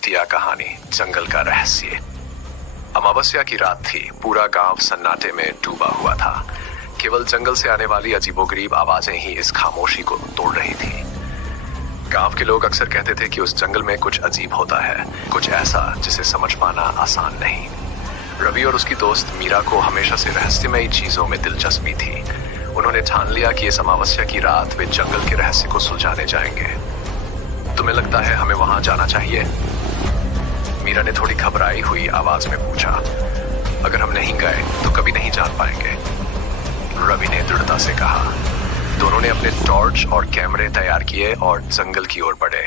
भूतिया कहानी, जंगल का रहस्य। अमावस्या की रात थी। पूरा गांव सन्नाटे में डूबा हुआ था। केवल जंगल से आने वाली अजीबोगरीब आवाजें ही इस खामोशी को तोड़ रही थी। गांव के लोग अक्सर कहते थे कि उस जंगल में कुछ अजीब होता है, कुछ ऐसा जिसे समझ पाना आसान नहीं। रवि और उसकी दोस्त मीरा को हमेशा से रहस्यमयी चीजों में दिलचस्पी थी। उन्होंने ठान लिया कि इस अमावस्या की रात वे जंगल के रहस्य को सुलझाने जाएंगे। तुम्हें लगता है हमें वहां जाना चाहिए? मीरा ने थोड़ी घबराई हुई आवाज में पूछा। अगर हम नहीं गए तो कभी नहीं जान पाएंगे, रवि ने दृढ़ता से कहा। दोनों ने अपने टॉर्च और कैमरे तैयार किए और जंगल की ओर बढ़े।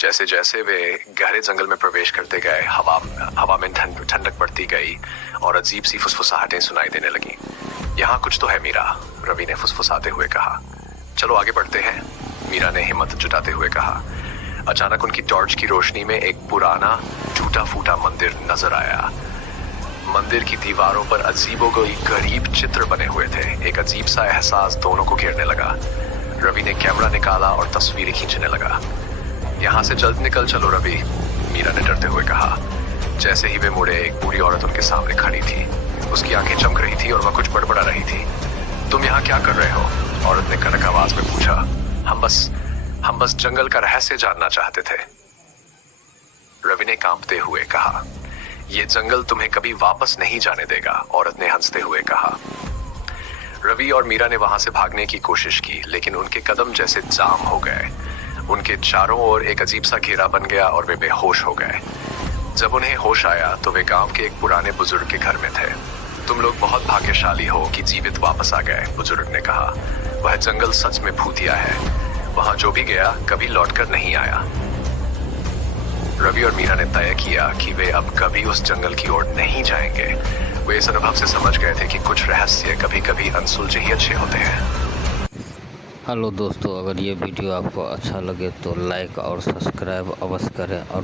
जैसे जैसे वे गहरे जंगल में प्रवेश करते गए, हवा में ठंडक बढ़ती गई और अजीब सी फुसफुसाहटें सुनाई देने लगी। यहाँ कुछ तो है मीरा, रवि ने फुसफुसाते हुए कहा। चलो आगे बढ़ते हैं, मीरा ने हिम्मत जुटाते हुए कहा। अचानक उनकी टॉर्च की रोशनी में एक पुराना टूटा फूटा मंदिर नजर आया। मंदिर की दीवारों पर अजीबोगरीब चित्र बने हुए थे। एक अजीब सा एहसास दोनों को घेरने लगा। रवि ने कैमरा निकाला और तस्वीरें खींचने लगा। यहाँ से जल्द निकल चलो रवि, मीरा ने डरते हुए कहा। जैसे ही वे मुड़े, एक बूढ़ी औरत उनके सामने खड़ी थी। उसकी आंखें चमक रही थी और वह कुछ बड़बड़ा रही थी। तुम यहाँ क्या कर रहे हो? औरत ने कड़क आवाज में पूछा। हम बस जंगल का रहस्य जानना चाहते थे, रवि ने कांपते हुए कहा। यह जंगल तुम्हें कभी वापस नहीं जाने देगा, औरत ने हंसते हुए कहा। रवि और मीरा ने वहां से भागने की कोशिश की, लेकिन उनके कदम जैसे जाम हो गए। उनके चारों ओर एक अजीब सा घेरा बन गया और वे बेहोश हो गए। जब उन्हें होश आया तो वे गांव के एक पुराने बुजुर्ग के घर में थे। तुम लोग बहुत भाग्यशाली हो कि जीवित वापस आ गए, बुजुर्ग ने कहा। वह जंगल सच में भूतिया है। वहां जो भी गया कभी लौटकर नहीं आया। रवि और मीरा ने तय किया कि वे अब कभी उस जंगल की ओर नहीं जाएंगे। वे इस अनुभव से समझ गए थे कि कुछ रहस्य कभी कभी अनसुलझे ही अच्छे होते हैं। हेलो दोस्तों, अगर ये वीडियो आपको अच्छा लगे तो लाइक और सब्सक्राइब अवश्य करें और